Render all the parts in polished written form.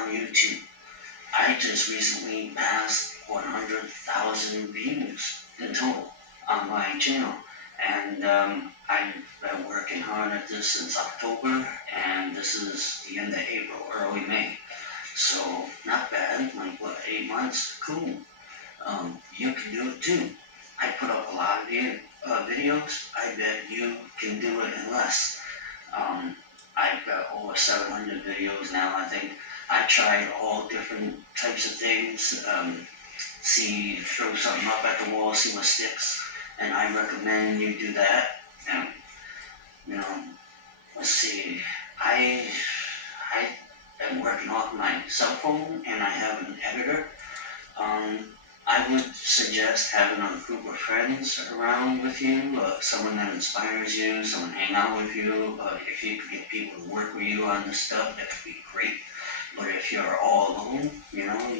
on YouTube. I just recently passed 100,000 views in total on my channel. And I've been working hard at this since October, and this is the end of April, early May. So not bad, like what, 8 months? Cool. You can do it too. I put up a lot of videos. I bet you can do it in less. I've got over 700 videos now, I think. I tried all different types of things. Throw something up at the wall, see what sticks. And I recommend you do that. And, let's see. I am working off my cell phone, and I have an editor. I would suggest having a group of friends around with you, someone that inspires you, someone hang out with you. If you could get people to work with you on this stuff, that would be great. But if you're all alone, you don't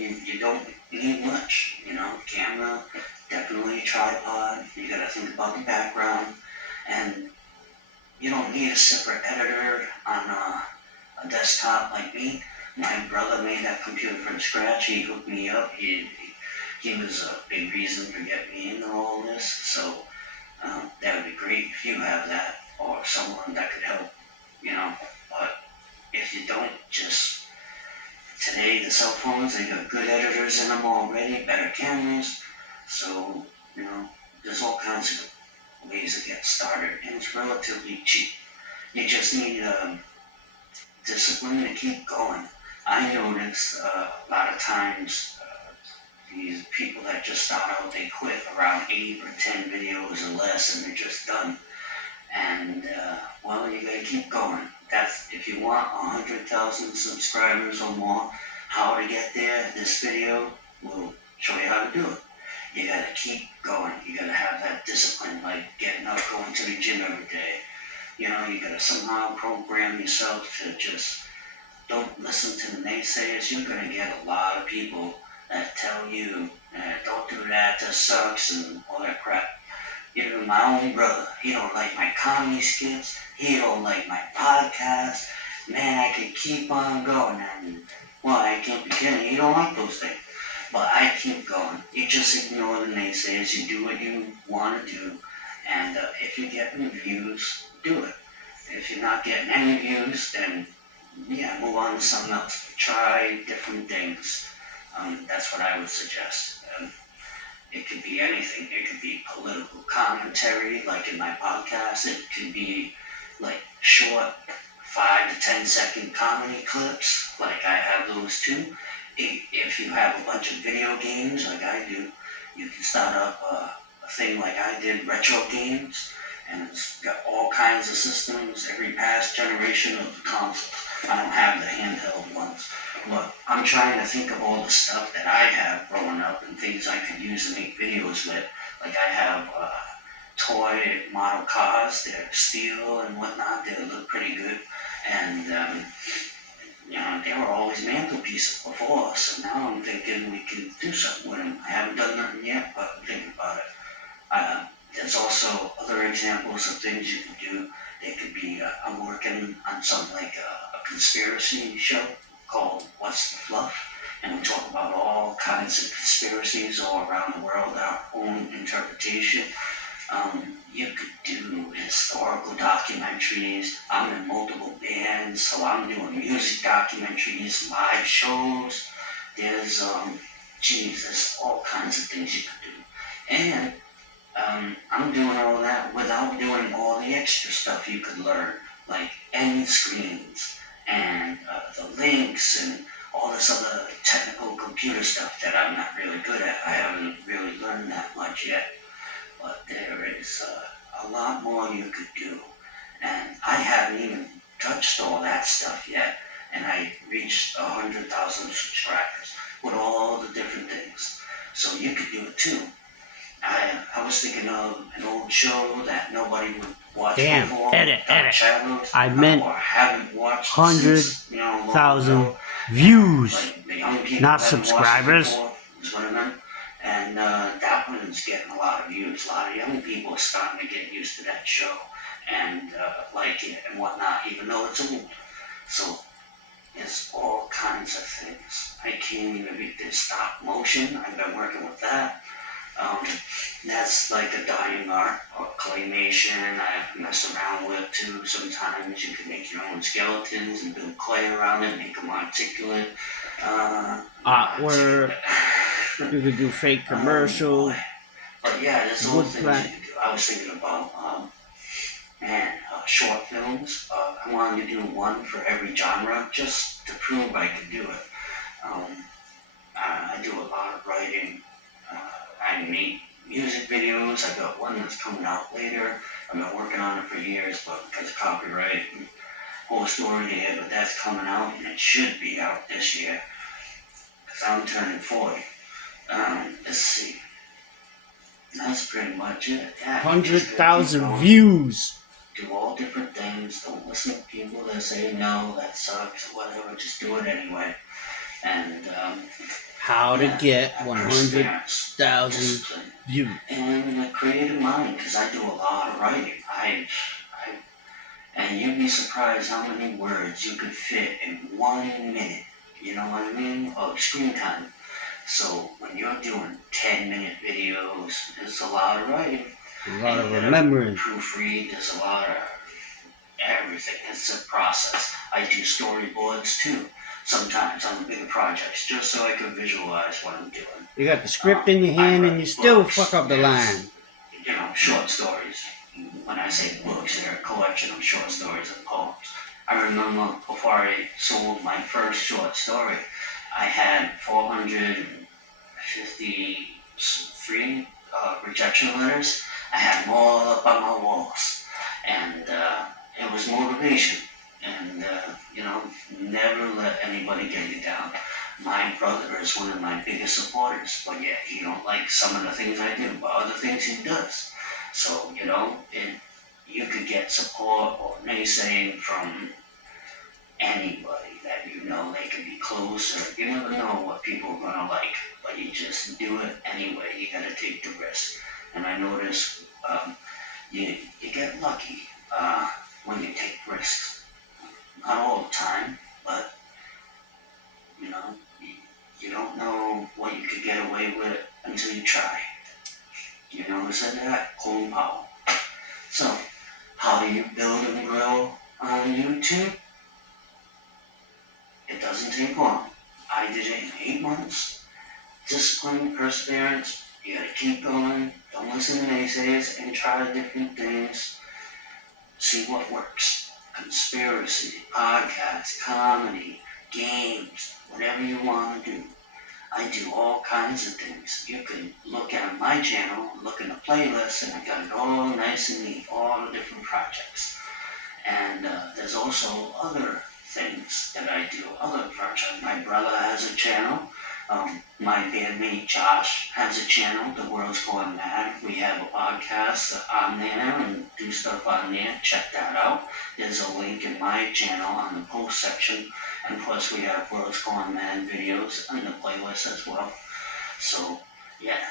need much. Camera, definitely tripod. You gotta think about the background, and you don't need a separate editor on a desktop like me. My brother made that computer from scratch. He hooked me up. He was a big reason for getting me into all this. So that would be great if you have that, or someone that could help. But if you don't, today the cell phones, they got good editors in them already, better cameras. So there's all kinds of ways to get started, and it's relatively cheap. You just need discipline to keep going. I notice a lot of times these people that just start out, they quit around 8 or 10 videos or less, and they're just done. And you gotta keep going. That's if you want 100,000 subscribers or more. How to get there? This video will show you how to do it. You gotta keep going. You gotta have that discipline, like getting up, going to the gym every day. You gotta somehow program yourself to just don't listen to the naysayers. You're gonna get a lot of people that tell you, don't do that sucks, and all that crap. Even my own brother, he don't like my comedy skits, he don't like my podcast. Man, I could keep on going, and I can't be kidding, he don't like those things. But I keep going. You just ignore the naysayers, you do what you want to do, and if you're getting views, do it. If you're not getting any views, then move on to something else. Try different things. That's what I would suggest. It could be anything. It could be political commentary, like in my podcast. It could be like short 5 to 10 second comedy clips, like I have those too. If you have a bunch of video games, like I do, you can start up a thing like I did, retro games, and it's got all kinds of systems, every past generation of consoles. I don't have the handheld ones, but I'm trying to think of all the stuff that I have growing up and things I could use to make videos with. Like I have toy model cars, they're steel and whatnot, they look pretty good, and they were always mantelpieces before, so now I'm thinking we can do something with them. I haven't done nothing yet, but I'm thinking about it. There's also other examples of things you can do. They could be, I'm working on something like a conspiracy show called What's the Fluff? And we talk about all kinds of conspiracies all around the world, our own interpretation. You could do historical documentaries. I'm in multiple bands, so I'm doing music documentaries, live shows. There's all kinds of things you could do. And I'm doing all that without doing all the extra stuff you could learn, like end screens and the links and all this other technical computer stuff that I'm not really good at. I haven't really learned that much yet, but there is a lot more you could do, and I haven't even touched all that stuff yet, and I reached 100,000 subscribers with all the different things, so you could do it too. I was thinking of an old show that nobody would watch before. Edit. Shadows, I meant or haven't watched 100,000 views, like not subscribers. Is what I meant. And that one's getting a lot of views. A lot of young people are starting to get used to that show and like it and whatnot, even though it's old. So There's all kinds of things. I can't even read this stop motion. I've been working with that. Um, that's like a dying art or claymation. I mess around with too. Sometimes you can make your own skeletons and build clay around it, make them articulate. Artwork. You could do fake commercials. But yeah, there's all things you can do. I was thinking about, short films. I wanted to do one for every genre just to prove I could do it. I do a lot of writing. I make music videos. I got one that's coming out later. I've been working on it for years, but because of copyright and whole story there, but that's coming out and it should be out this year because I'm turning 40. Let's see. That's pretty much it. Yeah, 100,000 views. Do all different things. Don't listen to people that say no, that sucks, or whatever. Just do it anyway. And how to get 100,000 views. And a creative mind, because I do a lot of writing. And you'd be surprised how many words you could fit in 1 minute. You know what I mean? Of screen time. So when you're doing 10-minute videos, there's a lot of writing. A lot of remembering. Proofread, there's a lot of everything. It's a process. I do storyboards too. Sometimes on the bigger projects, just so I can visualize what I'm doing. You got the script in your hand and you still fuck up the line. You know, short stories. When I say books, they're a collection of short stories and poems. I remember before I sold my first short story, I had 453 rejection letters. I had them all up on my walls. And it was motivation. And, never let anybody get you down. My brother is one of my biggest supporters, but yet he don't like some of the things I do, but other things he does. So, you could get support or naysaying from anybody that you know. They could be close, or you never know what people are gonna like, but you just do it anyway. You gotta take the risk. And I notice you get lucky when you take risks. Not all the time, but you don't know what you could get away with until you try. You know who said that? Colin Powell. So, how do you build and grow on YouTube? It doesn't take long. I did it in 8 months. Discipline, perseverance. You gotta keep going. Don't listen to naysayers and try different things. See what works. Conspiracy, podcast, comedy, games, whatever you want to do. I do all kinds of things. You can look at my channel, look in the playlist, and I got it all nice and neat, all the different projects. And there's also other things that I do, other projects. My brother has a channel. My bandmate Josh has a channel, The World's Going Mad. We have a podcast on there and do stuff on there. Check that out. There's a link in my channel on the post section. And plus we have World's Going Mad videos on the playlist as well. So, yeah.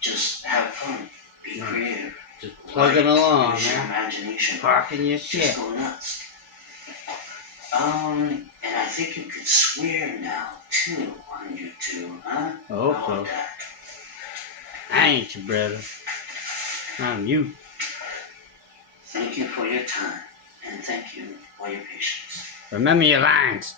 Just have fun. Be creative. Just plugging along, use your imagination. Parking your shit. Just go nuts. And I think you could swear now, too, on YouTube, huh? Oh, How about that? I ain't your brother. I'm you. Thank you for your time, and thank you for your patience. Remember your lines.